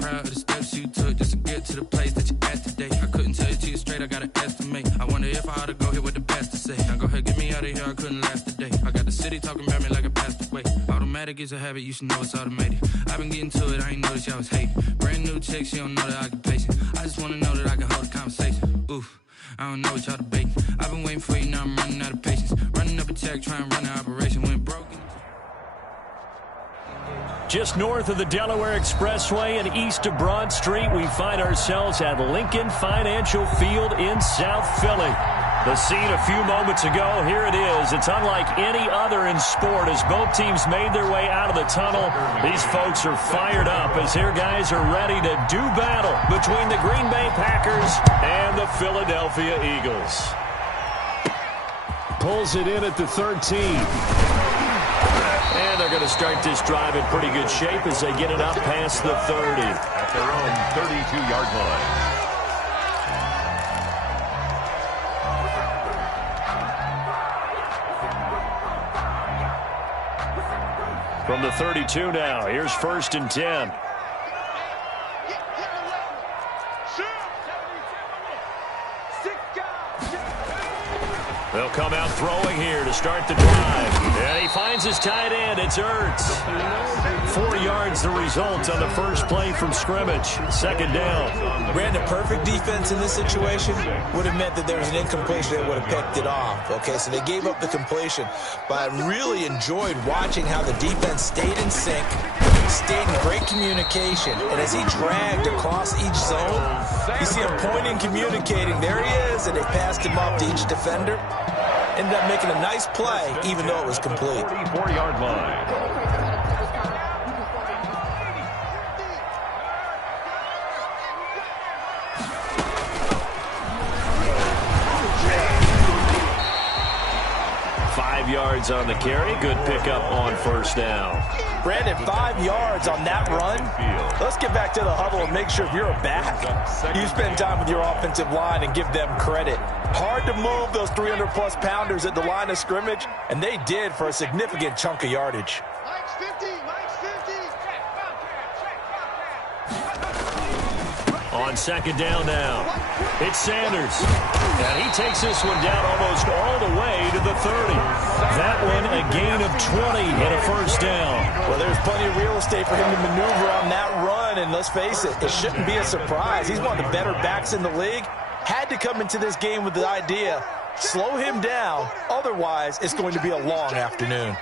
proud of the steps you took just to get to the place that you're at today. I couldn't tell you to you straight, I gotta estimate. I wonder if I ought to go here with the best to say. Now go ahead, get me out of here, I couldn't last today. I got the city talking about me like I passed away. Automatic is a habit, you should know it's automated. I've been getting to it, I ain't noticed y'all was hating. Brand new chick, she don't know the occupation. I just wanna know that I can hold a conversation. Oof, I don't know what y'all debating. I've been waiting for you, now I'm running out of patience. Running up a check, trying to run an operation. Went broke. Just north of the Delaware Expressway and east of Broad Street, we find ourselves at Lincoln Financial Field in South Philly. The scene a few moments ago, here it is. It's unlike any other in sport as both teams made their way out of the tunnel. These folks are fired up as their guys are ready to do battle between the Green Bay Packers and the Philadelphia Eagles. Pulls it in at the 13. And they're going to start this drive in pretty good shape as they get it up past the 30. At their own 32-yard line. From the 32 now, here's 1st and 10. They'll come out throwing here to start the drive. And he finds his tight end. It's Ertz. 4 yards the result on the first play from scrimmage. 2nd down. Brandon, perfect defense in this situation would have meant that there was an incompletion that would have picked it off. Okay, so they gave up the completion. But I really enjoyed watching how the defense stayed in sync, stayed in great communication. And as he dragged across each zone, you see him pointing, communicating. There he is, and they passed him off to each defender. Ended up making a nice play, even though it was complete. 44-yard line. Yards on the carry. Good pickup on 1st down. Brandon, 5 yards on that run. Let's get back to the huddle and make sure if you're a back, you spend time with your offensive line and give them credit. Hard to move those 300-plus pounders at the line of scrimmage, and they did for a significant chunk of yardage. On 2nd down now, it's Sanders. And he takes this one down almost all the way to the 30. That one a gain of 20 and a 1st down. Well, there's plenty of real estate for him to maneuver on that run, and let's face it, it shouldn't be a surprise. He's one of the better backs in the league. Had to come into this game with the idea, slow him down, otherwise it's going to be a long afternoon.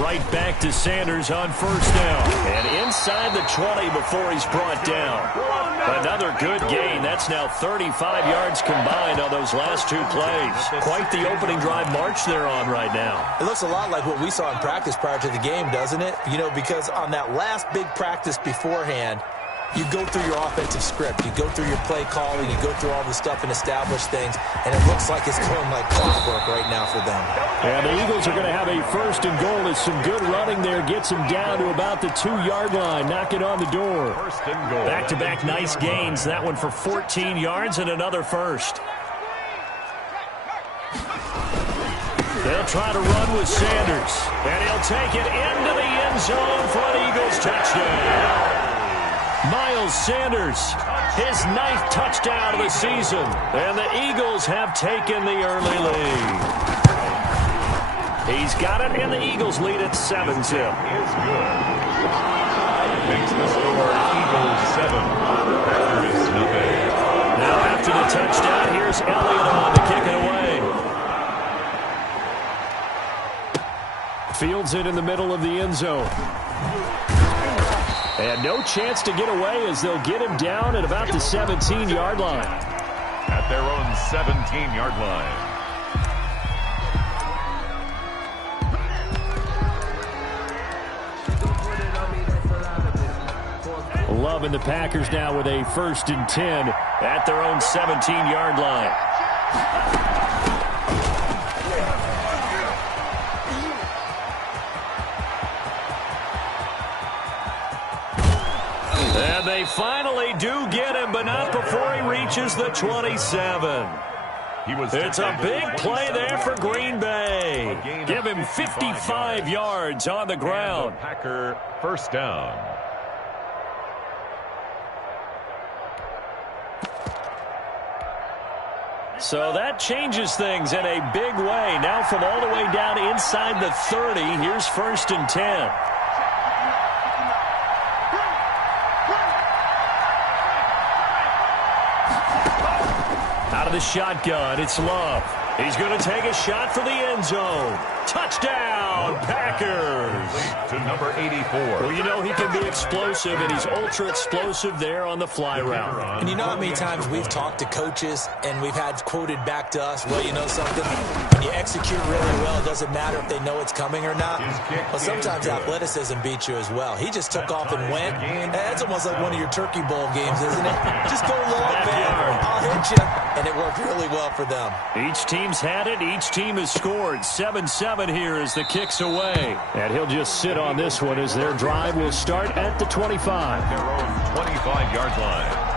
Right back to Sanders on 1st down. And inside the 20 before he's brought down. Another good gain. That's now 35 yards combined on those last 2 plays. Quite the opening drive march they're on right now. It looks a lot like what we saw in practice prior to the game, doesn't it? You know, because on that last big practice beforehand, you go through your offensive script. You go through your play calling. You go through all the stuff and establish things. And it looks like it's going like clockwork right now for them. And the Eagles are going to have a 1st and goal as some good running there gets them down to about the 2-yard line. Knock it on the door. 1st and goal. Back-to-back nice gains. That one for 14 yards and another 1st. They'll try to run with Sanders. And he'll take it into the end zone for an Eagles touchdown. Miles Sanders, his 9th touchdown of the season. And the Eagles have taken the early lead. He's got it, and the Eagles lead at 7-0. Is good. Makes the score Eagles 7. Packers nothing. Now after the touchdown, here's Elliott on to kick it away. Fields it in the middle of the end zone. And no chance to get away as they'll get him down at about the 17-yard line. At their own 17-yard line. Loving the Packers now with a 1st and 10 at their own 17-yard line. They finally do get him, but not before he reaches the 27. It's a big play there for Green Bay. Give him 55 yards on the ground. Packer first down. So that changes things in a big way. Now from all the way down inside the 30, here's 1st and 10. Out of the shotgun, it's Love. He's going to take a shot for the end zone. Touchdown, Packers. To number 84. Well, you know he can be explosive, and he's ultra-explosive there on the fly route. And you know how many times we've talked to coaches and we've had quoted back to us, well, you know something? When you execute really well, it doesn't matter if they know it's coming or not. But sometimes athleticism beats you as well. He just took off and went. That's almost like one of your Turkey Bowl games, isn't it? Just go a little bit, I'll hit you. And it worked really well for them. Each team's had it. Each team has scored. 7-7 here as the kick's away. And he'll just sit on this one as their drive will start at the 25. Their own 25-yard line.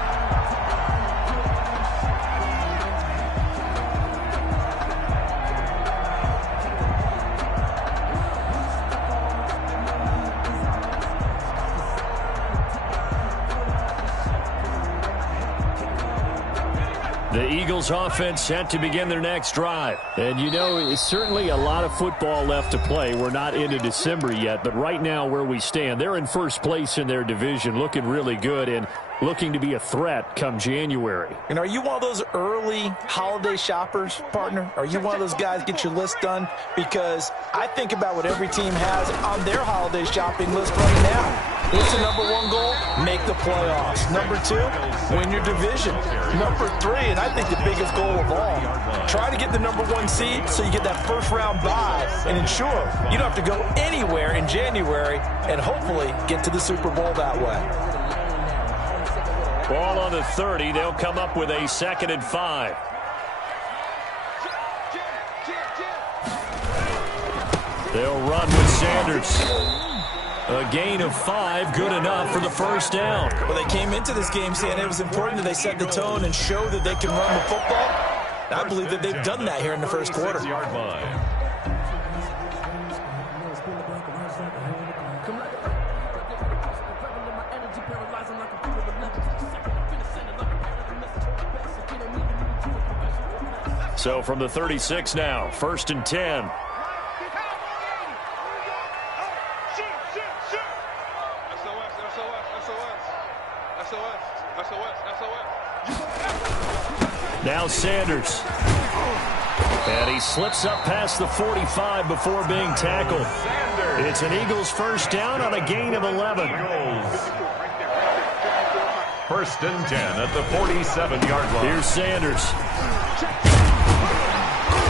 The Eagles offense set to begin their next drive. And you know, it's certainly a lot of football left to play. We're not into December yet, but right now where we stand, they're in first place in their division, looking really good and looking to be a threat come January. And are you one of those early holiday shoppers, partner? Are you one of those guys get your list done? Because I think about what every team has on their holiday shopping list right now. What's the number one goal? Make the playoffs. Number two, win your division. Number three, and I think the biggest goal of all, try to get the number one seed so you get that first round bye and ensure you don't have to go anywhere in January and hopefully get to the Super Bowl that way. Ball on the 30. They'll come up with a 2nd and 5. They'll run with Sanders. A gain of 5, good enough for the first down. Well, they came into this game saying it was important that they set the tone and show that they can run the football. And I believe that they've done that here in the first quarter. Yard line. So from the 36 now, 1st and 10. Now Sanders. And he slips up past the 45 before being tackled. It's an Eagles first down on a gain of 11. 1st and 10 at the 47-yard line. Here's Sanders.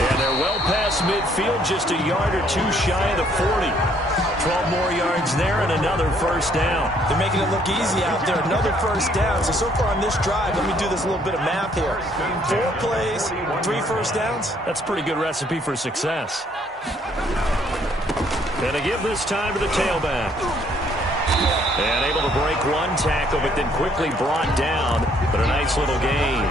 And they're well past midfield, just a yard or two shy of the 40. 12 more yards there and another first down. They're making it look easy out there. Another first down. So far on this drive, let me do this little bit of math here. 4 plays, 3 first downs. That's a pretty good recipe for success. And they give this time to the tailback. And able to break one tackle, but then quickly brought down. But a nice little gain.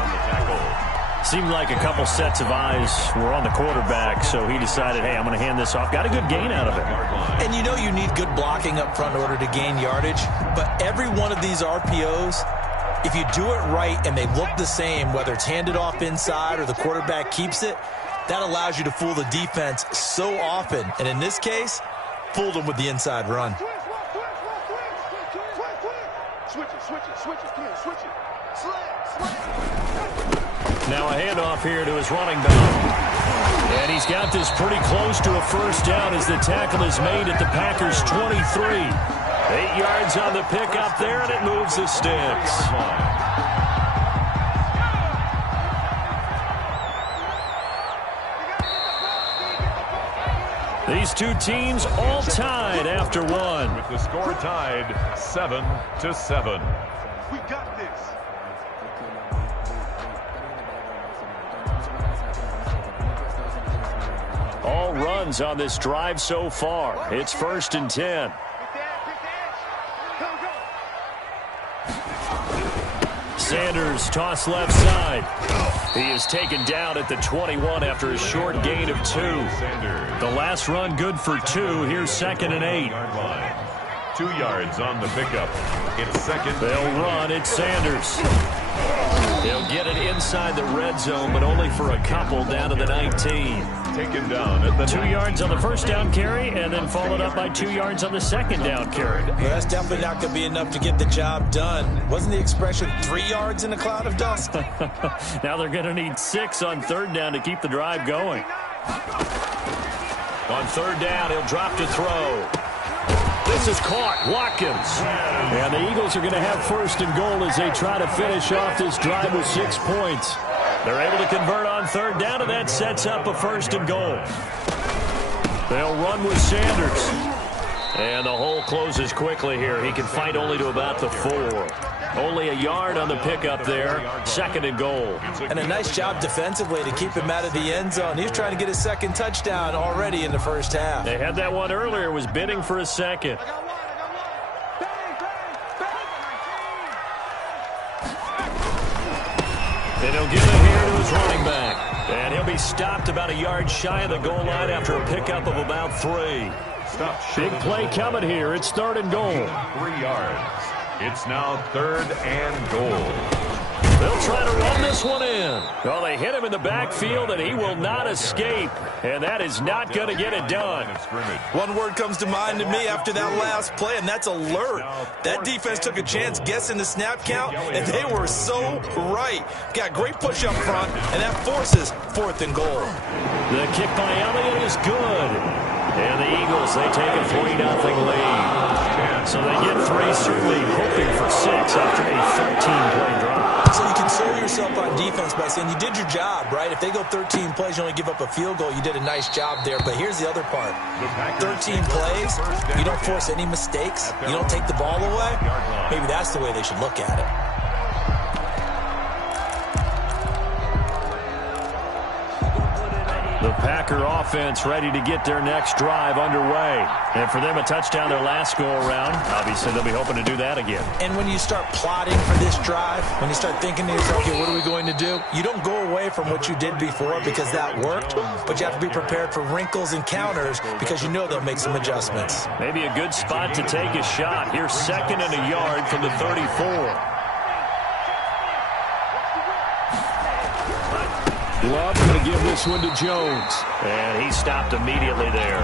Seemed like a couple sets of eyes were on the quarterback, so he decided, hey, I'm going to hand this off. Got a good gain out of it. And you know you need good blocking up front in order to gain yardage, but every one of these RPOs, if you do it right and they look the same, whether it's handed off inside or the quarterback keeps it, that allows you to fool the defense so often. And in this case, fooled them with the inside run. Switch it, come on, switch it. Now a handoff here to his running back. And he's got this pretty close to a first down as the tackle is made at the Packers' 23. 8 yards on the pickup there, and it moves the sticks. These two teams all tied after one. With the score tied 7-7. We got this. All runs on this drive so far. It's 1st and 10. Sanders, toss left side. He is taken down at the 21 after a short gain of 2. The last run good for 2. Here's 2nd and 8. 2 yards on the pickup. It's 2nd. They'll run. It's Sanders. They'll get it inside the red zone, but only for a couple down to the 19. Taken down at the 2 yards on the first down carry, and then followed up by 2 yards on the second down carry. Well, that's definitely not going to be enough to get the job done. Wasn't the expression 3 yards in a cloud of dust? Now they're going to need 6 on 3rd down to keep the drive going. On 3rd down, he'll drop to throw. This is caught. Watkins. And the Eagles are going to have 1st and goal as they try to finish off this drive with 6 points. They're able to convert on 3rd down, and that sets up a 1st and goal. They'll run with Sanders. And the hole closes quickly here. He can fight only to about the 4. Only a yard on the pickup there. 2nd and goal. And a nice job defensively to keep him out of the end zone. He's trying to get his 2nd touchdown already in the first half. They had that one earlier, was bidding for a 2nd. And he'll give it here to his running back. And he'll be stopped about a yard shy of the goal line after a pickup of about 3. Big play coming here. It's 3rd and goal. 3 yards. It's now 3rd and goal. They'll try to run this one in. Well, they hit him in the backfield, and he will not escape. And that is not going to get it done. One word comes to mind to me after that last play, and that's alert. That defense took a chance guessing the snap count, and they were so right. Got great push up front, and that forces 4th and goal. The kick by Elliott is good. And the Eagles, they take a 3-0 lead. So they get 3, certainly hoping for 6 after a 13-play drive. So you console yourself on defense by saying you did your job, right? If they go 13 plays, you only give up a field goal, you did a nice job there. But here's the other part. 13 plays, you don't force any mistakes, you don't take the ball away. Maybe that's the way they should look at it. The Packer offense ready to get their next drive underway. And for them, a touchdown their last go-around. Obviously, they'll be hoping to do that again. And when you start plotting for this drive, when you start thinking to yourself, okay, what are we going to do? You don't go away from what you did before because that worked, but you have to be prepared for wrinkles and counters because you know they'll make some adjustments. Maybe a good spot to take a shot. Here's 2nd and a yard from the 34. Love going to give this one to Jones. And he stopped immediately there.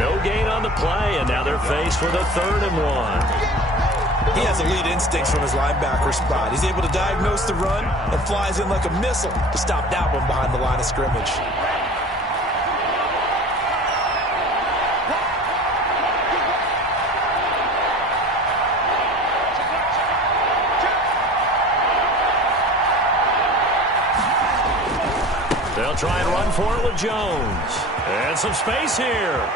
No gain on the play, and now they're faced with a 3rd and 1. He has elite instincts from his linebacker spot. He's able to diagnose the run and flies in like a missile to stop that one behind the line of scrimmage. They'll try and run for it with Jones. And some space here.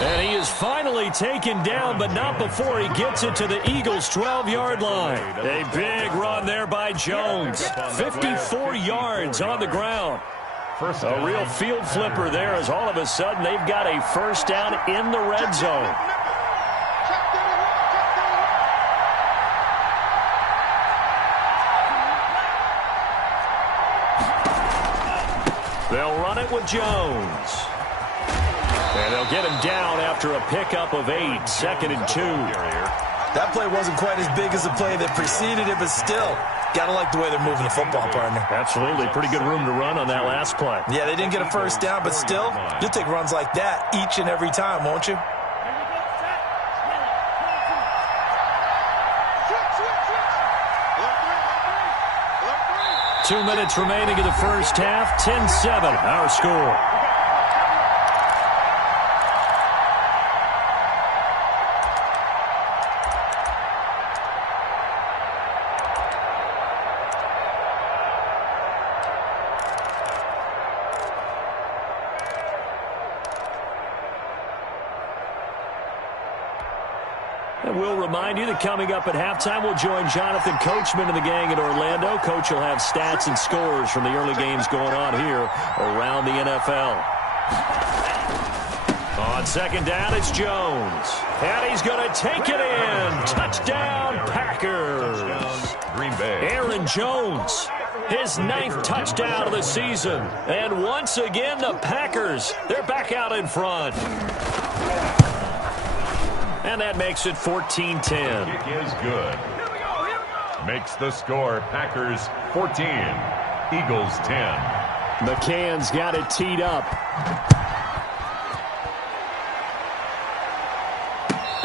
And he is finally taken down, but not before he gets it to the Eagles' 12-yard line. A big run there by Jones. 54 yards on the ground. A real field flipper there as all of a sudden they've got a 1st down in the red zone. They'll run it with Jones. And they'll get him down after a pickup of 8, 2nd and 2. That play wasn't quite as big as the play that preceded it, but still, got to like the way they're moving the football, partner. Absolutely. Pretty good room to run on that last play. Yeah, they didn't get a 1st down, but still, you'll take runs like that each and every time, won't you? 2 minutes remaining in the first half. 10-7, our score. And we'll remind you that coming up at halftime, we'll join Jonathan Coachman and the gang in Orlando. Coach will have stats and scores from the early games going on here around the NFL. On On second down, it's Jones. And he's going to take it in. Touchdown, Packers. Green Bay. Aaron Jones, his 9th touchdown of the season. And once again, the Packers, they're back out in front. And that makes it 14-10. Kick is good. Makes the score Packers 14, Eagles 10. McCann's got it teed up.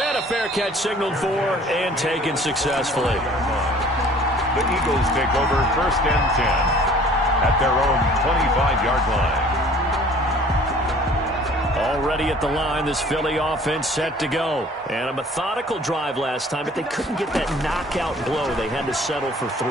And a fair catch signaled for and taken successfully. The Eagles take over 1st and 10 at their own 25-yard line. Already at the line, this Philly offense set to go. And a methodical drive last time, but they couldn't get that knockout blow. They had to settle for 3.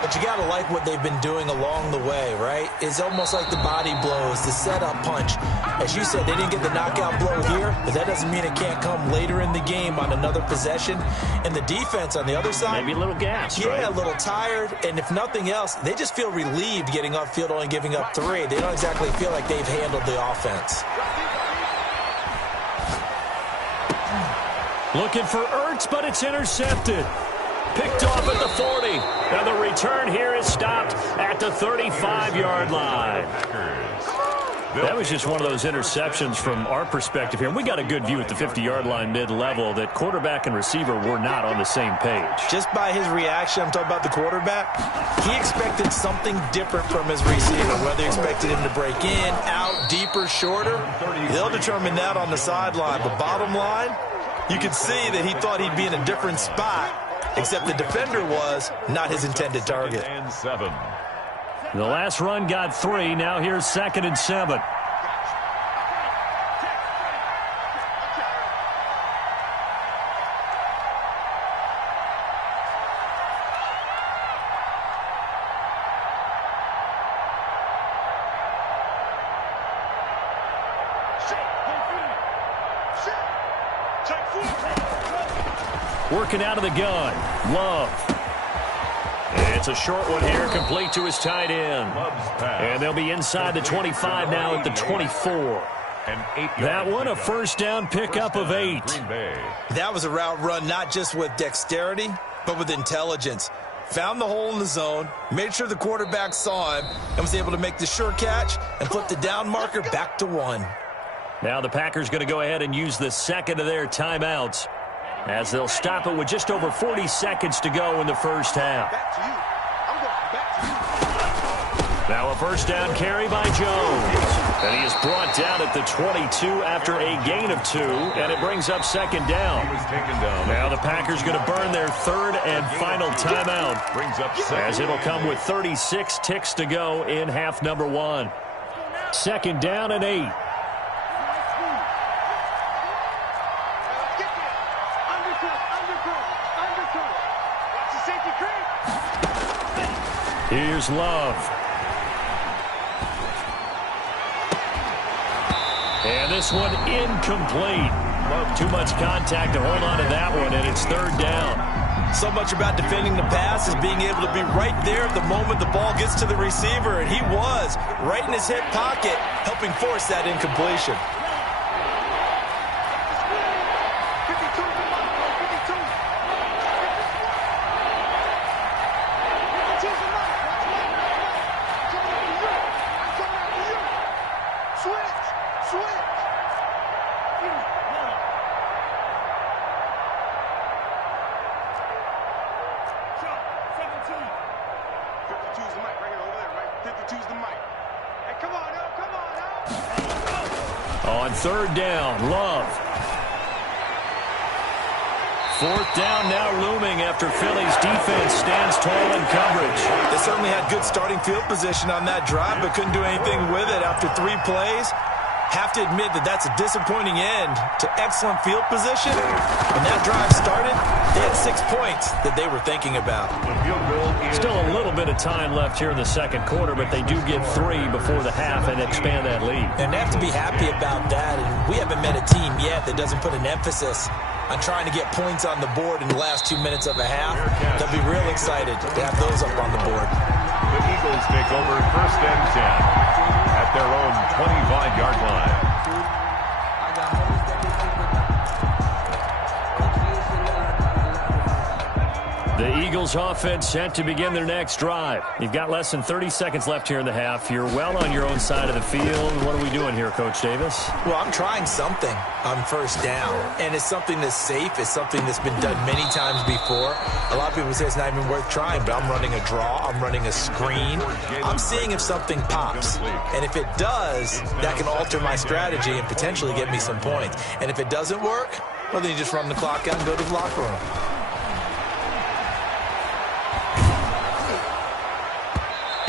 But you got to like what they've been doing along the way, right? It's almost like the body blows, the setup punch. As you said, they didn't get the knockout blow here, but that doesn't mean it can't come later in the game on another possession. And the defense on the other side, maybe a little gas, yeah, right? A little tired. And if nothing else, they just feel relieved getting off field, only giving up 3. They don't exactly feel like they've handled the offense. Looking for Ertz, but it's intercepted. Picked off at the 40. And the return here is stopped at the 35-yard line. That was just one of those interceptions from our perspective here. And we got a good view at the 50-yard line mid-level that quarterback and receiver were not on the same page. Just by his reaction, I'm talking about the quarterback, he expected something different from his receiver, whether he expected him to break in, out, deeper, shorter. They'll determine that on the sideline. But bottom line, you could see that he thought he'd be in a different spot, except the defender was not his intended target. And 7. The last run got 3. Now here's 2nd and 7. Working out of the gun. Love. It's a short one here, complete to his tight end. And they'll be inside the 25 now at the 24. That one a first down pickup of 8. That was a route run not just with dexterity, but with intelligence. Found the hole in the zone, made sure the quarterback saw him, and was able to make the sure catch and flip the down marker back to 1. Now the Packers going to go ahead and use the second of their timeouts, as they'll stop it with just over 40 seconds to go in the first half. Now a first down carry by Jones. And he is brought down at the 22 after a gain of 2, and it brings up 2nd down. Now the Packers going to burn their 3rd and final timeout, as it'll come with 36 ticks to go in half number 1. 2nd down and 8. Here's Love. And this one incomplete. Too much contact to hold on to that one, and it's 3rd down. So much about defending the pass is being able to be right there at the moment the ball gets to the receiver, and he was right in his hip pocket, helping force that incompletion. On 3rd down, Love. 4th down now looming after Philly's defense stands tall in coverage. They certainly had good starting field position on that drive, but couldn't do anything with it after 3 plays. Have to admit that that's a disappointing end to excellent field position. When that drive started, they had 6 points that they were thinking about. Still a little bit of time left here in the 2nd quarter, but they do get 3 before the half and expand that lead. And they have to be happy about that. And we haven't met a team yet that doesn't put an emphasis on trying to get points on the board in the last 2 minutes of a half. They'll be real excited to have those up on the board. The Eagles take over 1st and 10 at their own 25-yard line. The Eagles offense set to begin their next drive. You've got less than 30 seconds left here in the half. You're well on your own side of the field. What are we doing here, Coach Davis? Well, I'm trying something on first down, and it's something that's safe. It's something that's been done many times before. A lot of people say it's not even worth trying, but I'm running a draw. I'm running a screen. I'm seeing if something pops, and if it does, that can alter my strategy and potentially get me some points. And if it doesn't work, well, then you just run the clock out and go to the locker room.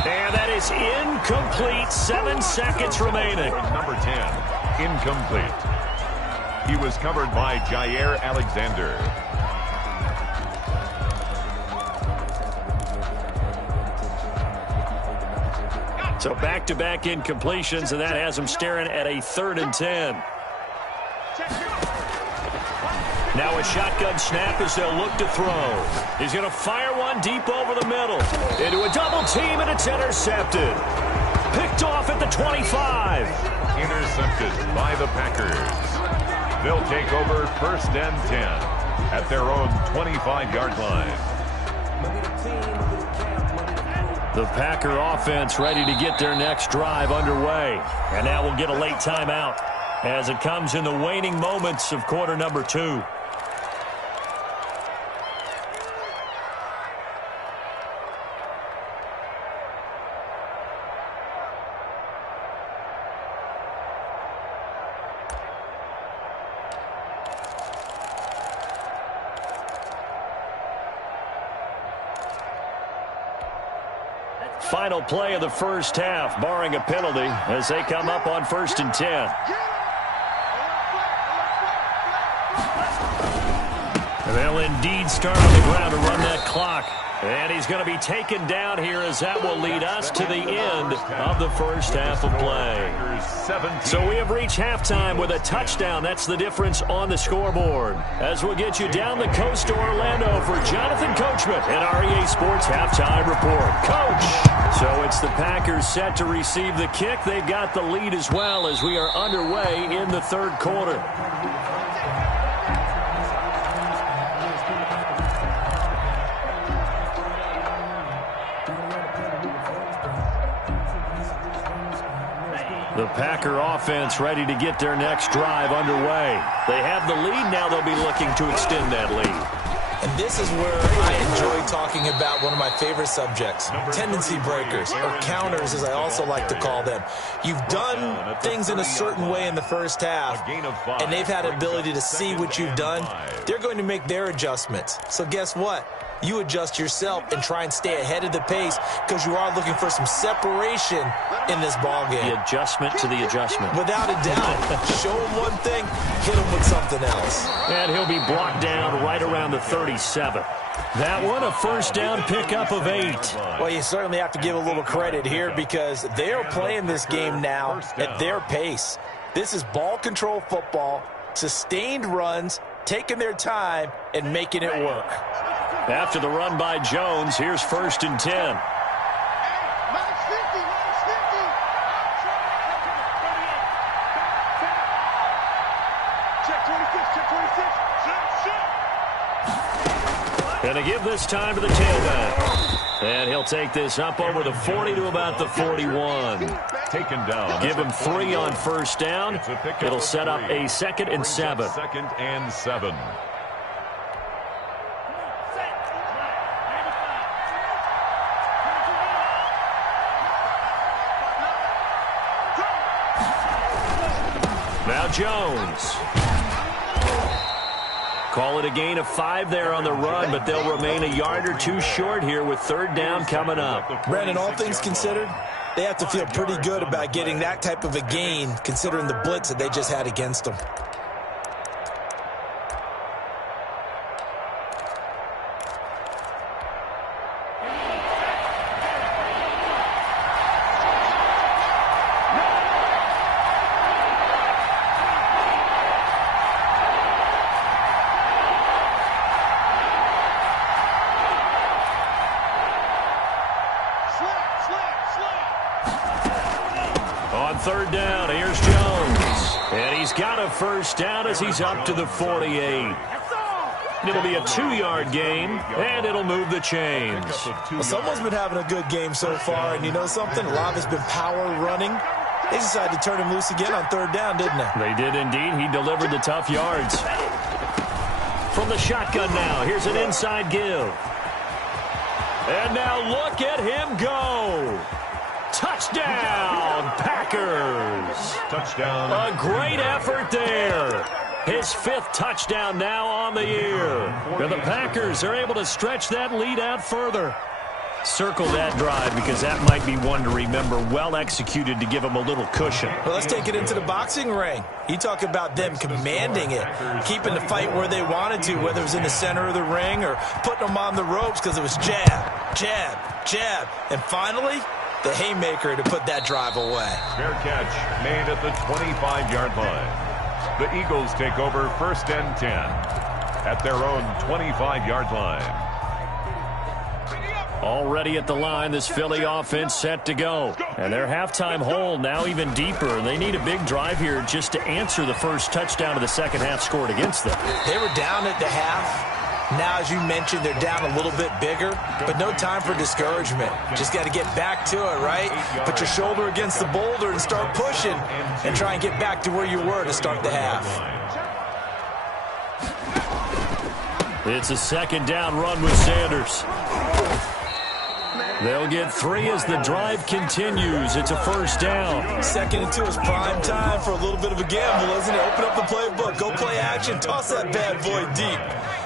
And that is incomplete. 7 seconds remaining. Number 10, incomplete. He was covered by Jair Alexander. So back-to-back incompletions, and that has him staring at a 3rd and 10. Now a shotgun snap as they'll look to throw. He's going to fire one deep over the middle. Into a double team, and it's intercepted. Picked off at the 25. Intercepted by the Packers. They'll take over 1st and 10 at their own 25-yard line. The Packer offense ready to get their next drive underway. And now we'll get a late timeout as it comes in the waning moments of quarter number 2. Final play of the first half, barring a penalty, as they come up on 1st and 10. And they'll indeed start on the ground to run that clock. And he's going to be taken down here as that will lead us to the end of the first half of play. So we have reached halftime with a touchdown. That's the difference on the scoreboard. As we'll get you down the coast to Orlando for Jonathan Coachman and our EA Sports Halftime Report. Coach! So it's the Packers set to receive the kick. They've got the lead as well as we are underway in the 3rd quarter. The Packer offense ready to get their next drive underway. They have the lead. Now they'll be looking to extend that lead. And this is where I enjoy talking about one of my favorite subjects, tendency breakers, or counters as I also like to call them. You've done things in a certain way in the first half, and they've had the ability to see what you've done. They're going to make their adjustments. So guess what? You adjust yourself and try and stay ahead of the pace because you are looking for some separation in this ballgame. The adjustment to the adjustment. Without a doubt. Show him one thing, hit him with something else. And he'll be blocked down right around the 37. That one, a first down pickup of 8. Well, you certainly have to give a little credit here because they're playing this game now at their pace. This is ball control football, sustained runs, taking their time, and making it work. After the run by Jones, here's 1st and 10. And to give this time to the tailback. And he'll take this up over the 40 to about the 41. Taken down. Give him 3 on first down. It'll set up a 2nd and 7. 2nd and 7. Now Jones. Call it a gain of 5 there on the run, but they'll remain a yard or 2 short here with 3rd down coming up. Brandon, all things considered, they have to feel pretty good about getting that type of a gain considering the blitz that they just had against them. On 3rd down, here's Jones. And he's got a first down as he's up to the 48. It'll be a 2-yard gain, and it'll move the chains. Well, someone's been having a good game so far, and you know something? A lot of it's been power running. They decided to turn him loose again on 3rd down, didn't they? They did indeed. He delivered the tough yards. From the shotgun now, here's an inside give. And now look at him go. Touchdown, Packers. Touchdown. A great effort there. His 5th touchdown now on the year. And the Packers are able to stretch that lead out further. Circle that drive because that might be one to remember. Well executed to give them a little cushion. Well, let's take it into the boxing ring. You talk about them commanding it, keeping the fight where they wanted to, whether it was in the center of the ring or putting them on the ropes because it was jab, jab, jab. And finally, the haymaker to put that drive away. Fair catch made at the 25-yard line. The Eagles take over 1st and 10 at their own 25-yard line. Already at the line, this Philly offense set to go. And their halftime hole now even deeper. They need a big drive here just to answer the first touchdown of the second half scored against them. They were down at the half. Now, as you mentioned, they're down a little bit bigger, but no time for discouragement. Just got to get back to it, right? Put your shoulder against the boulder and start pushing and try and get back to where you were to start the half. It's a 2nd down run with Sanders. They'll get 3 as the drive continues. It's a 1st down. 2nd and 2 is prime time for a little bit of a gamble, isn't it? Open up the playbook, go play action, toss that bad boy deep.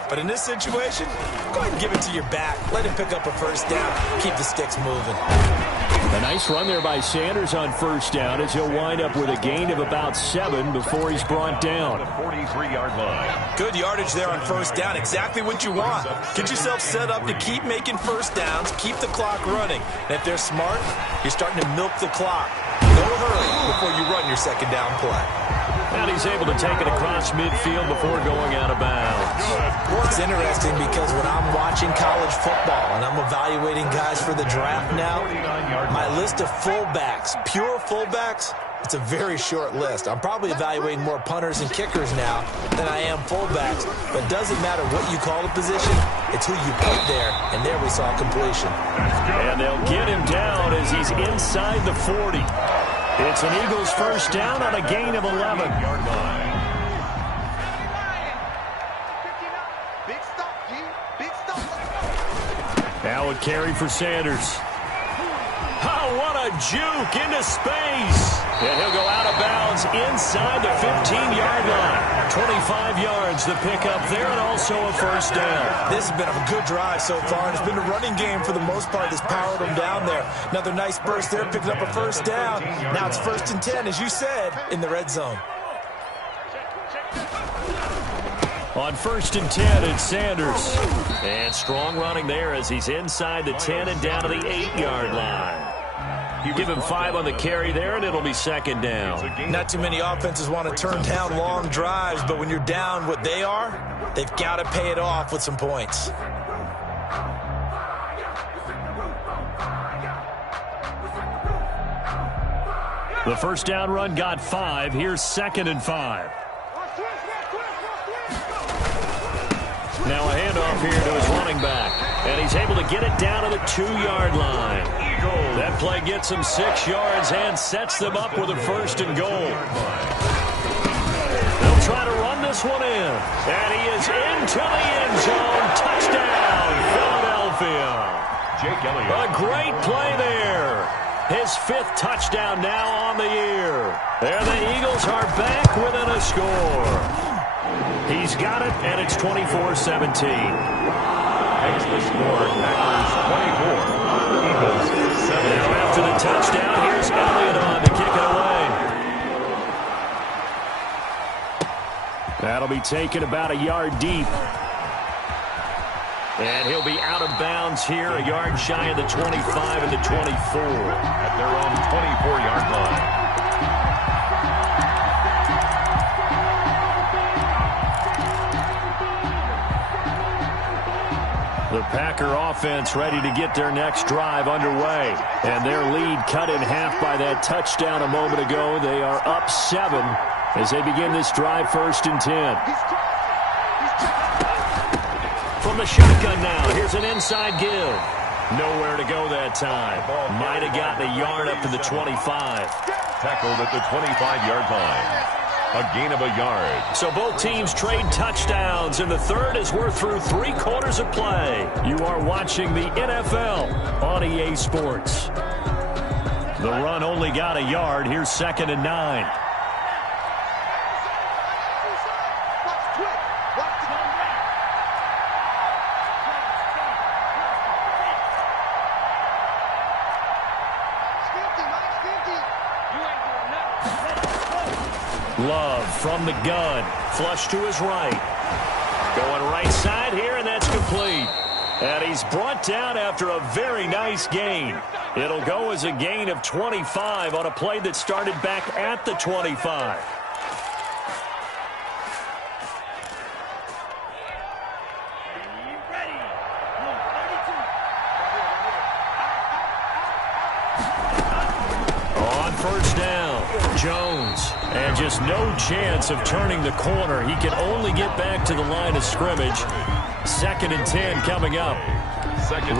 But in this situation, go ahead and give it to your back. Let him pick up a 1st down. Keep the sticks moving. A nice run there by Sanders on 1st down as he'll wind up with a gain of about 7 before he's brought down. The 43-yard line. Good yardage there on 1st down. Exactly what you want. Get yourself set up to keep making 1st downs, keep the clock running. And if they're smart, you're starting to milk the clock. No hurry before you run your 2nd down play. And he's able to take it across midfield before going out of bounds. It's interesting because when I'm watching college football and I'm evaluating guys for the draft now, my list of fullbacks, pure fullbacks, it's a very short list. I'm probably evaluating more punters and kickers now than I am fullbacks. But it doesn't matter what you call the position, it's who you put there. And there we saw completion. And they'll get him down as he's inside the 40. It's an Eagles 1st down on a gain of 11. Now a carry for Sanders. Oh, what a juke into space. And he'll go out of bounds inside the 15-yard line. 25 yards the pickup there and also a 1st down. This has been a good drive so far, and it's been a running game for the most part that's powered them down there. Another nice burst there, picking up a 1st down. Now it's 1st and 10, as you said, in the red zone. On 1st and 10, it's Sanders. And strong running there as he's inside the 10 and down to the 8-yard line. Give him 5 on the carry there, and it'll be 2nd down. Not too many offenses want to turn down long drives, but when you're down what they are, they've got to pay it off with some points. The 1st down run got 5. Here's 2nd and 5. Now a handoff here to his running back. And he's able to get it down to the 2-yard line. That play gets him 6 yards and sets them up with a 1st and goal. They'll try to run this one in. And he is into the end zone. Touchdown, Philadelphia. Jake Elliott. A great play there. His 5th touchdown now on the year. There the Eagles are back within a score. He's got it, and it's 24-17. Makes the score Packers 24, Eagles 7. Now after the touchdown, here's Elliott on to kick it away. That'll be taken about a yard deep. And he'll be out of bounds here, a yard shy of the 25 and the 24. At their own 24-yard line. The Packer offense ready to get their next drive underway. And their lead cut in half by that touchdown a moment ago. They are up 7 as they begin this drive 1st and 10. from the shotgun now. Here's an inside give. Nowhere to go that time. Might have gotten a yard up to the 25. Tackled at the 25-yard line. A gain of a yard. So both teams trade touchdowns in the third as we're through 3 quarters of play. You are watching the NFL on EA Sports. The run only got a yard. Here's 2nd and 9. Love from the gun. Flush to his right. Going right side here, and that's complete. And he's brought down after a very nice gain. It'll go as a gain of 25 on a play that started back at the 25. On first down, Jones. And just no chance of turning the corner. He can only get back to the line of scrimmage. 2nd and 10 coming up.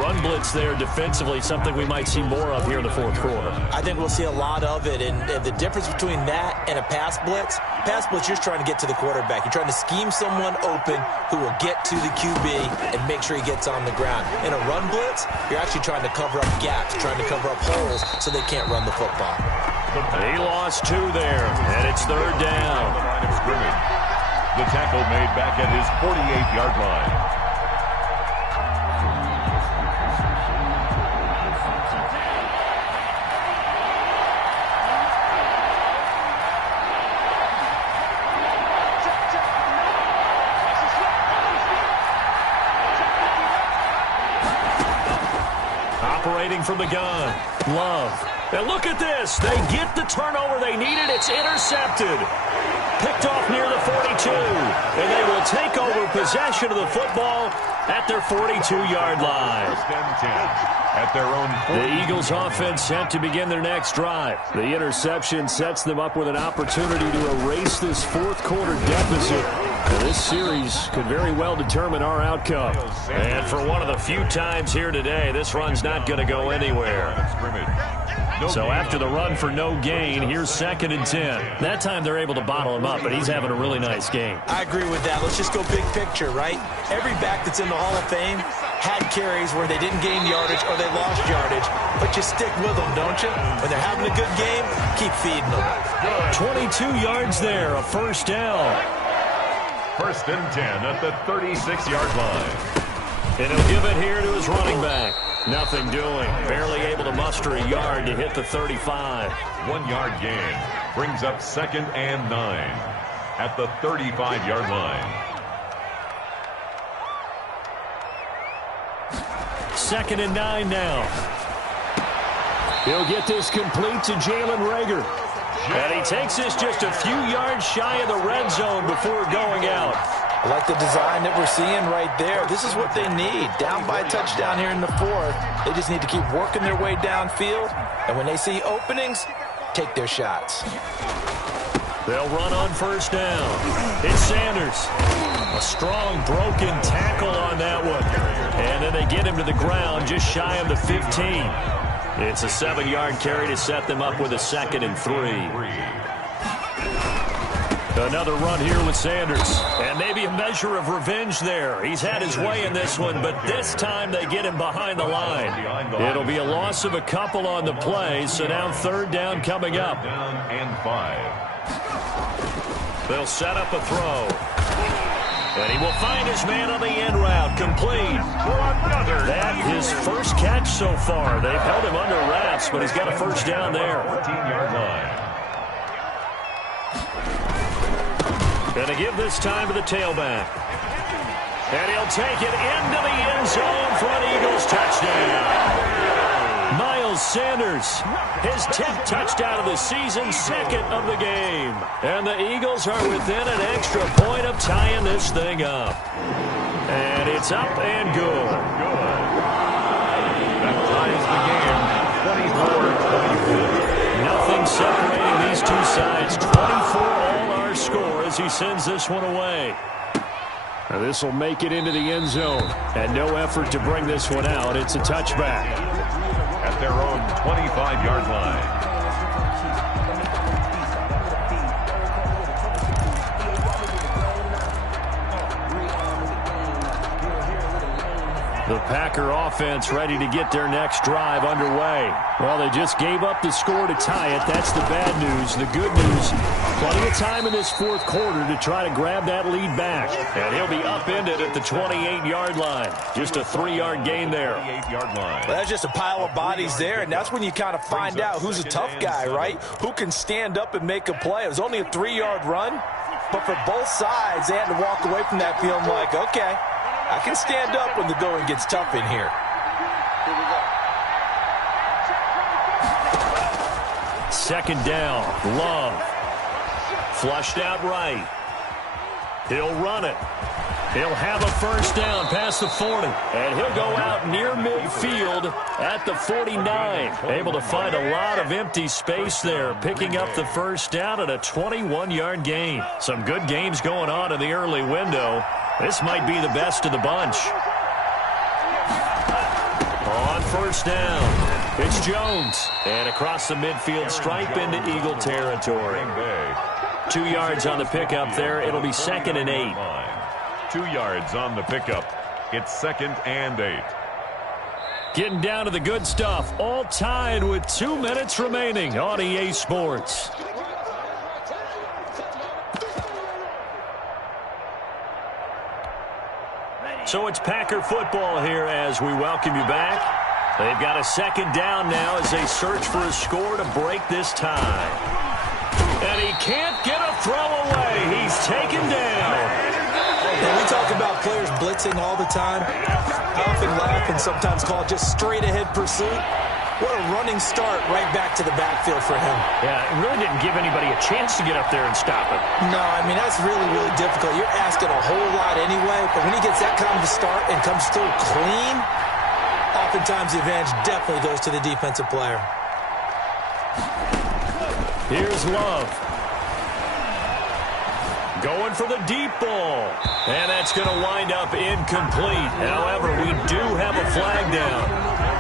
Run blitz there defensively, something we might see more of here in the fourth quarter. I think we'll see a lot of it, and the difference between that and a pass blitz, you're just trying to get to the quarterback. You're trying to scheme someone open who will get to the QB and make sure he gets on the ground. In a run blitz, you're actually trying to cover up gaps, trying to cover up holes so they can't run the football. He lost 2 there, and it's 3rd down. The tackle made back at his 48-yard line. Operating from the gun, Love. And look at this. They get the turnover they needed. It's intercepted. Picked off near the 42. And they will take over possession of the football at their 42-yard line. 1st and 10 at their own 40. The Eagles offense set to begin their next drive. The interception sets them up with an opportunity to erase this fourth quarter deficit. And this series could very well determine our outcome. And for one of the few times here today, this run's not going to go anywhere. So after the run for no gain, here's 2nd and 10. That time they're able to bottle him up, but he's having a really nice game. I agree with that. Let's just go big picture, right? Every back that's in the Hall of Fame had carries where they didn't gain yardage or they lost yardage, but you stick with them, don't you? When they're having a good game, keep feeding them. 22 yards there, a 1st down. 1st and 10 at the 36-yard line. And he'll give it here to his running back. Nothing doing. Barely able to muster a yard to hit the 35. 1-yard gain brings up 2nd and 9 at the 35-yard line. 2nd and 9 now. He'll get this complete to Jalen Reagor. And he takes this just a few yards shy of the red zone before going out. I like the design that we're seeing right there. This is what they need. Down by a touchdown here in the 4th. They just need to keep working their way downfield. And when they see openings, take their shots. They'll run on 1st down. It's Sanders. A strong broken tackle on that one. And then they get him to the ground just shy of the 15. It's a 7-yard carry to set them up with a 2nd and 3. Another run here with Sanders. And maybe a measure of revenge there. He's had his way in this one, but this time they get him behind the line. It'll be a loss of a couple on the play, so now 3rd down coming up. Down and 5. They'll set up a throw. And he will find his man on the end route. Complete. That his first catch so far. They've held him under wraps, but he's got a 1st down there. 14-yard line. Going to give this time to the tailback. And he'll take it into the end zone for an Eagles touchdown. Miles Sanders, his 10th touchdown of the season, 2nd of the game. And the Eagles are within an extra point of tying this thing up. And it's up and good. That ties the game, 24-24. Nothing separating these two sides. 24 all our score as he sends this one away. This will make it into the end zone. And no effort to bring this one out. It's a touchback. At their own 25-yard line. The Packer offense ready to get their next drive underway. Well, they just gave up the score to tie it. That's the bad news. The good news, plenty of time in this fourth quarter to try to grab that lead back. And he'll be upended at the 28-yard line. Just a 3-yard gain there. 28-yard line. Well, that's just a pile of bodies there, and that's when you kind of find out who's a tough guy, right? Who can stand up and make a play. It was only a 3-yard run, but for both sides, they had to walk away from that feeling like, okay, I can stand up when the going gets tough in here. Second down, Love. Flushed out right. He'll run it. He'll have a first down past the 40. And he'll go out near midfield at the 49. Able to find a lot of empty space there, picking up the first down at a 21-yard gain. Some good games going on in the early window. This might be the best of the bunch. On first down, it's Jones. And across the midfield stripe into Eagle territory. 2 yards on the pickup there. It'll be 2nd and 8. 2 yards on the pickup. It's 2nd and 8. Getting down to the good stuff. All tied with 2 minutes remaining on EA Sports. So it's Packer football here as we welcome you back. They've got a second down now as they search for a score to break this tie. And he can't get a throw away. He's taken down. And we talk about players blitzing all the time. I often laugh and sometimes call it just straight-ahead pursuit. What a running start right back to the backfield for him. Yeah, it really didn't give anybody a chance to get up there and stop it. No, I mean, that's really, really difficult. You're asking a whole lot anyway, but when he gets that kind of a start and comes through clean, oftentimes the advantage definitely goes to the defensive player. Here's Love. Going for the deep ball. And that's going to wind up incomplete. However, we do have a flag down.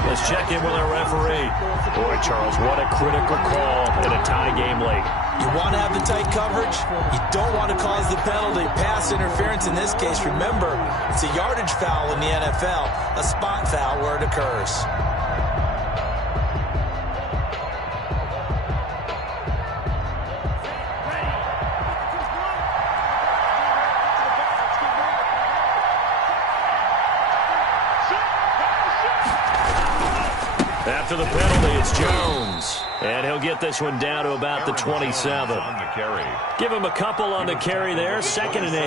Let's check in with our referee. Boy, Charles, what a critical call in a tie game late. You want to have the tight coverage. You don't want to cause the penalty. Pass interference in this case. Remember, it's a yardage foul in the NFL, a spot foul where it occurs. After the penalty, it's Jones. And he'll get this one down to about the 27. Give him a couple on the carry there. 2nd and 8.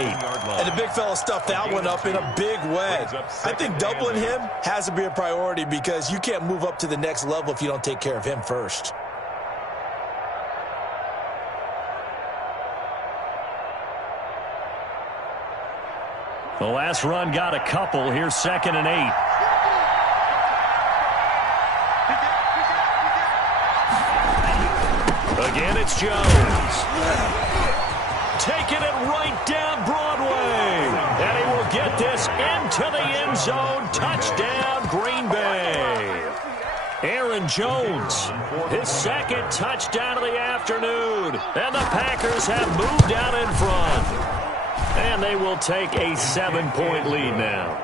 And the big fella stuffed that one up in a big way. I think doubling him has to be a priority because you can't move up to the next level if you don't take care of him first. The last run got a couple. Here's 2nd and 8. Again, it's Jones. Taking it right down Broadway. And he will get this into the end zone. Touchdown, Green Bay. Aaron Jones, his second touchdown of the afternoon. And the Packers have moved out in front. And they will take a 7-point lead now.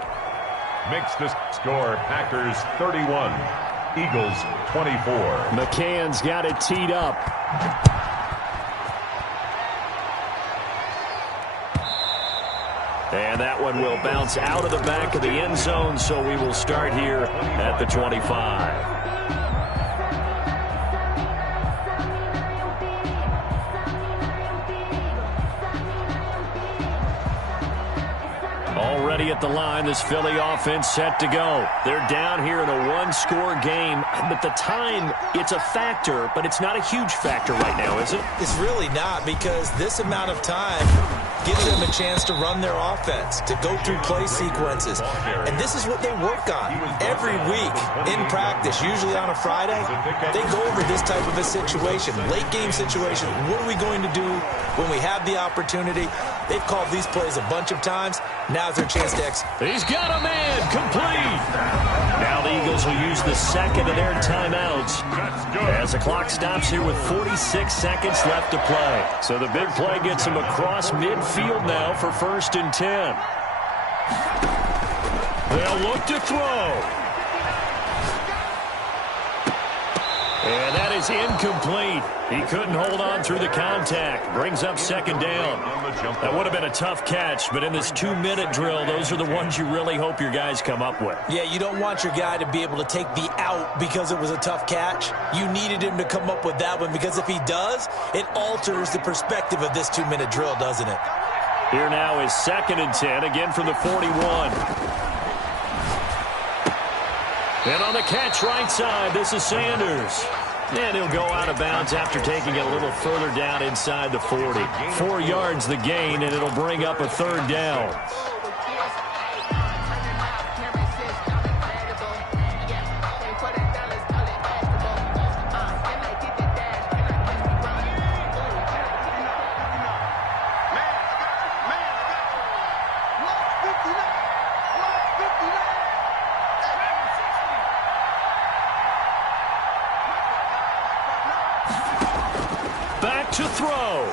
Makes the score Packers 31. Eagles 24. McCann's got it teed up. And that one will bounce out of the back of the end zone, so we will start here at the 25. Already at the line, this Philly offense set to go. They're down here in a one-score game, but the time, it's a factor, but it's not a huge factor right now, is it? It's really not, because this amount of time gives them a chance to run their offense, to go through play sequences. And this is what they work on every week in practice, usually on a Friday. They go over this type of a situation, late game situation. What are we going to do when we have the opportunity. They've called these plays a bunch of times. Now's their chance to execute. He's got a man complete. Now the Eagles will use the second of their timeouts as the clock stops here with 46 seconds left to play. So the big play gets him across midfield now for 1st and 10. They'll look to throw. And that is incomplete. He couldn't hold on through the contact. Brings up 2nd down. That would have been a tough catch, but in this 2-minute drill, those are the ones you really hope your guys come up with. Yeah, you don't want your guy to be able to take the out because it was a tough catch. You needed him to come up with that one, because if he does, it alters the perspective of this 2-minute drill, doesn't it? Here now is 2nd and 10, again from the 41. And on the catch right side, this is Sanders. And he'll go out of bounds after taking it a little further down inside the 40. 4 yards the gain, and it'll bring up a 3rd down. To throw.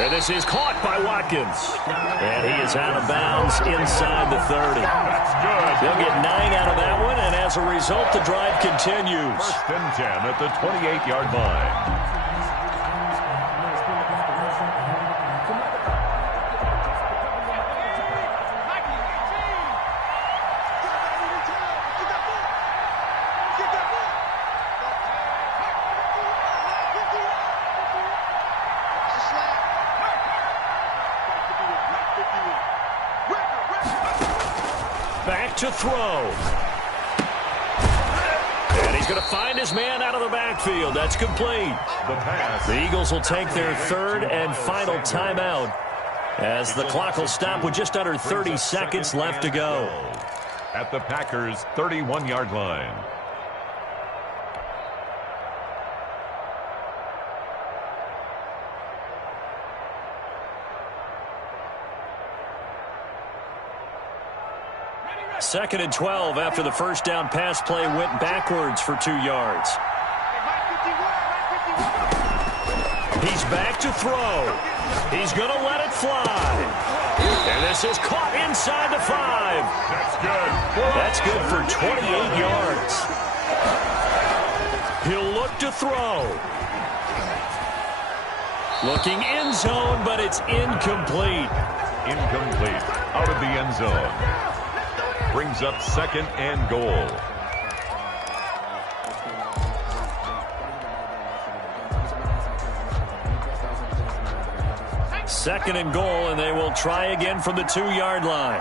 And this is caught by Watkins. And he is out of bounds inside the 30. That's good. They'll get 9 out of that one, and as a result, the drive continues. 1st and 10 at the 28-yard line. Back to throw. And he's going to find his man out of the backfield. That's complete. The pass. The Eagles will take their 3rd and final timeout as the clock will stop with just under 30 seconds left to go. At the Packers' 31-yard line. Second and 12 after the 1st down pass play went backwards for 2 yards. He's back to throw. He's going to let it fly. And this is caught inside the 5. That's good. That's good for 28 yards. He'll look to throw. Looking end zone, but it's incomplete. Incomplete. Out of the end zone. Brings up 2nd and goal. Second and goal, and they will try again from the 2-yard line.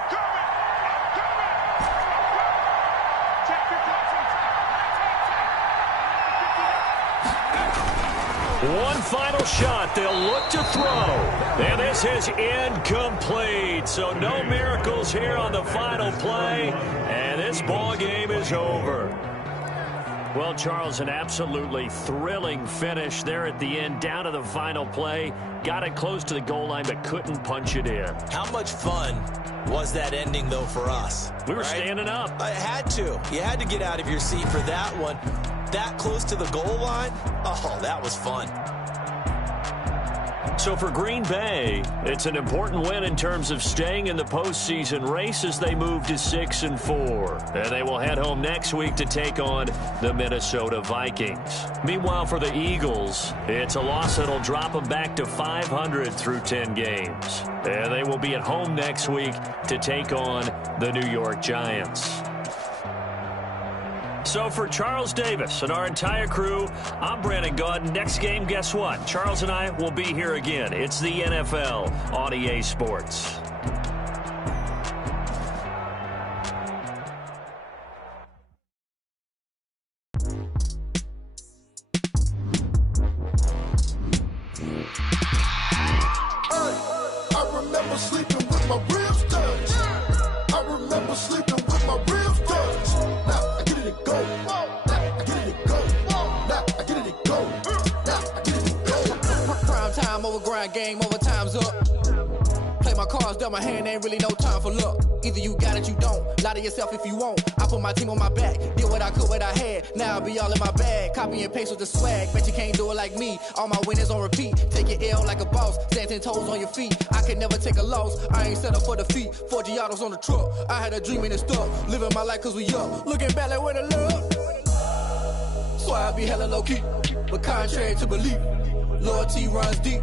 One final shot. They'll look to throw. And this is incomplete. So no miracles here on the final play. And this ball game is over. Well, Charles, an absolutely thrilling finish there at the end, down to the final play. Got it close to the goal line, but couldn't punch it in. How much fun was that ending, though, for us? We were standing up. I had to. You had to get out of your seat for that one. That close to the goal line? Oh, that was fun. So for Green Bay, it's an important win in terms of staying in the postseason race as they move to 6-4. And they will head home next week to take on the Minnesota Vikings. Meanwhile, for the Eagles, it's a loss that'll drop them back to 500 through 10 games. And they will be at home next week to take on the New York Giants. So for Charles Davis and our entire crew, I'm Brandon Gaudin. Next game, guess what? Charles and I will be here again. It's the NFL on EA Sports. I remember sleeping with my ribs touched. I remember sleeping with my ribs touched. Now I get it to go. Now I get it to go. Now I get it to go. Now I get it to go. Prime time over grind. grind game, overtime's up. Play my cards, dealt my hand, ain't really no time for luck. Either you got it, you don't. Lie to yourself if you won't. I put my team on my back, did what I could, what I had. Now I'll be all in my bag, copy and paste with the swag. Bet you can't do it like me. All my winners on repeat. Take your L like a boss, stand 10 toes on your feet. I can never take a loss. I ain't set up for defeat. 4 Giottos on the truck. I had a dream and it stuck. Living my life cause we up. Looking back like where the love. So I be hella low key, but contrary to belief, loyalty runs deep.